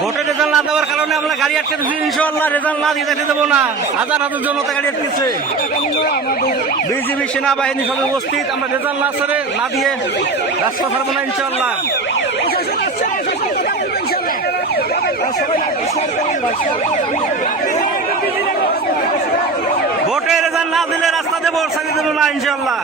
ভোটের রেজাল্ট না দেওয়ার কারণে আমরা গাড়ি আটকে দিচ্ছি। ইনশাআল্লাহ রেজাল্ট না দিয়ে যেতে দেবো না। হাজার হাজার জনতা গাড়ি আটকেছে। বিজিবি সেনাবাহিনী সবাই উপস্থিত। আমরা রেজাল্ট না ছেড়ে না দিয়ে রাস্তা ছাড়বো না ইনশাআল্লাহ। ভোটের রেজাল্ট না দিলে রাস্তা দেবো, ছাড়িয়ে দেবো না ইনশাআল্লাহ।